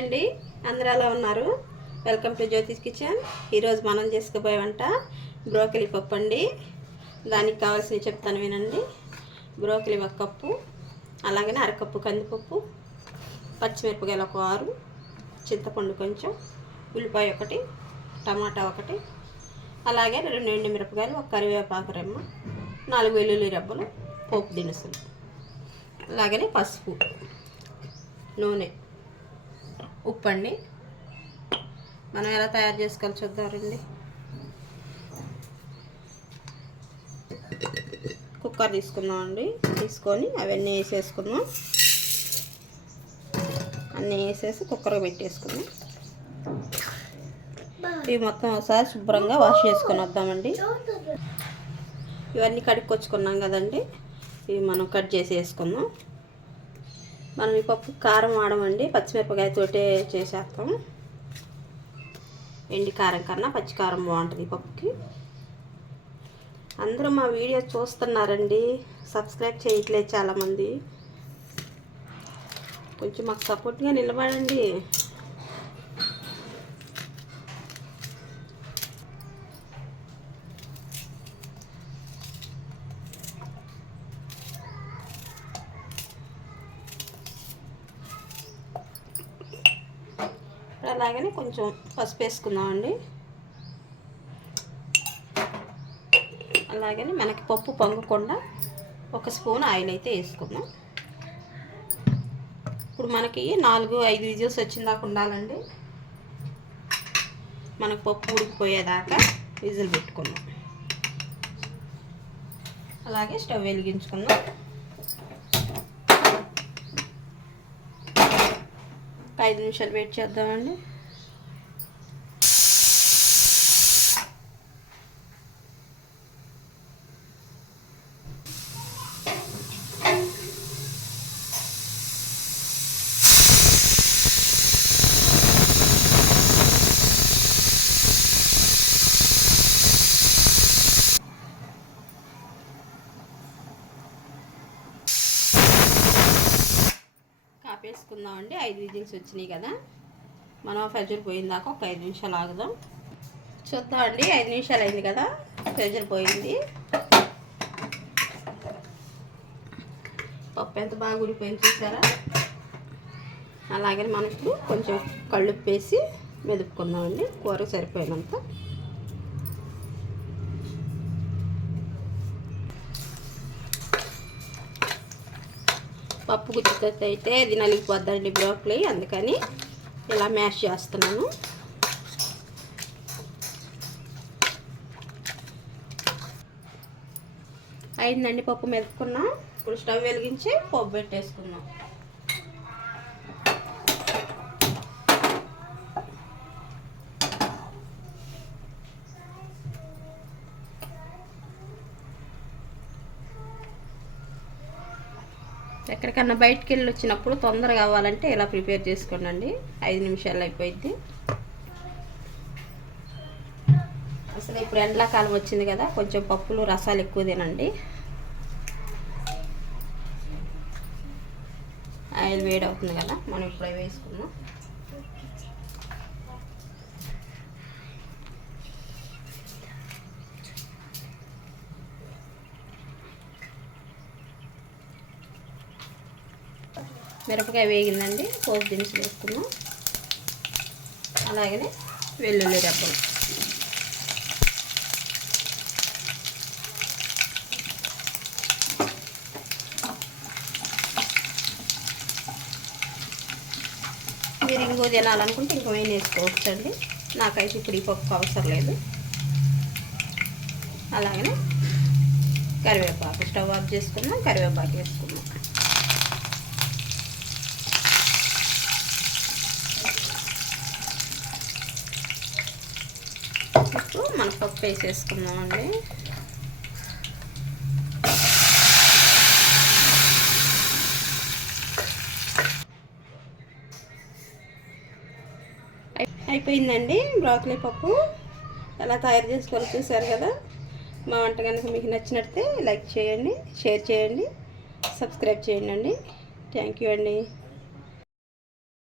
అండి. అందరూ ఎలా ఉన్నారు? వెల్కమ్ టు జ్యోతిష్ కిచెన్ ఈరోజు మనం చేసుకోబోయే వంట బ్రోకలి పప్పు అండి. దానికి కావాల్సినవి చెప్తాను వినండి. బ్రోకలి ఒక కప్పు అలాగనే అరకప్పు కందిపప్పు పచ్చిమిరపకాయలు ఒక ఆరు చింతపండు కొంచెం ఉల్లిపాయ ఒకటి టమాటా ఒకటి అలాగే రెండు ఎండు మిరపకాయలు ఒక కరివేపాకు రెమ్మ నాలుగు వెల్లుల్లి రెబ్బలు పోపు దినుసులు అలాగనే పసుపు నూనె. ఉప్పు అండి మనం ఎలా తయారు చేసుకోవాలి చూద్దామండి. కుక్కర్ తీసుకున్నామండి అండి తీసుకొని అవన్నీ వేసేసుకున్నాం అన్నీ వేసేసి కుక్కర్ పెట్టేసుకున్నాం ఇవి మొత్తం ఒకసారి శుభ్రంగా వాష్ చేసుకొని వద్దామండి. ఇవన్నీ కడుక్కొచ్చుకున్నాం కదండి. ఇవి మనం కట్ చేసి వేసుకుందాం మనం ఈ పప్పు కారం వాడమండి. పచ్చిమిరపకాయతోటే చేసేస్తాం. ఎండి కారం కన్నా పచ్చి కారం బాగుంటుంది ఈ పప్పుకి. అందరూ మా వీడియో చూస్తున్నారండి. సబ్స్క్రైబ్ చేయట్లేదు చాలామంది. కొంచెం మాకు సపోర్ట్గా నిలబడండి. అలాగనే కొంచెం పసుపు వేసుకుందామండి అలాగని మనకి పప్పు పొంగకుండా ఒక స్పూన్ ఆయిల్ అయితే వేసుకుందాం. ఇప్పుడు మనకి నాలుగు ఐదు విజిల్స్ వచ్చిన దాకా ఉండాలండి. మనకు పప్పు ఉడికిపోయేదాకా విజిల్ పెట్టుకుందాం. అలాగే స్టవ్ వెలిగించుకుందాం. ఒక ఐదు నిమిషాలు వెయిట్ చేద్దామండి. కాపేసుకుందామండి ఐదు విజిల్స్ వచ్చినాయి కదా. మనం ప్రెజర్ పోయిన దాకా ఒక ఐదు నిమిషాలు ఆగుదాం. చూద్దామండి ఐదు నిమిషాలు అయింది కదా. ప్రెజర్ పోయింది. పప్పు ఎంత బాగా ఉడిపోయింది చూసారా? అలాగే మనం ఇప్పుడు కొంచెం కళ్ళుప్పేసి మెదుపుకుందామండి కూర సరిపోయినంత. పప్పు గుర్తుకొస్తే అయితే ఇది నలిగిపోద్దండి బ్రోకలీ అందుకని ఇలా మ్యాష్ చేస్తున్నాను. అయిందండి పప్పు మెదుకున్నాం ఇప్పుడు స్టవ్ వెలిగించి పప్పు పెట్టేసుకుందాం. ఎక్కడికన్నా బయటికి వెళ్ళి వచ్చినప్పుడు తొందరగా కావాలంటే ఇలా ప్రిపేర్ చేసుకోండి ఐదు నిమిషాలు అయిపోయింది అసలు ఇప్పుడు ఎండాకాలం వచ్చింది కదా కొంచెం పప్పులు రసాలు ఎక్కువ తినండి. ఆయిల్ వేడి అవుతుంది కదా మనం ఇప్పుడు అవి వేసుకుందాం. మిరపకాయ వేగిందండి పోపు దినుసులు వేసుకున్నాం. అలాగనే వెల్లుల్లి రెబ్బలు. మీరు ఇంకో తినాలనుకుంటే ఇంకో వేయి వేసుకోవచ్చు అండి. నాకైతే ఇప్పుడు ఈ పప్పు అవసరం లేదు. అలాగనే కరివేపాకు స్టవ్ ఆఫ్ చేసుకున్నాం కరివేపాకు వేసుకున్నాం. ఇప్పుడు మన పప్పు వేసేసుకుందామండి. అయిపోయిందండి బ్రాకలీ పప్పు. ఎలా తయారు చేసుకోవాలో చూసారు కదా? మా వంట కనుక మీకు నచ్చినట్టే లైక్ చేయండి షేర్ చేయండి సబ్స్క్రైబ్ చేయండి అండి. థ్యాంక్ యూ అండి.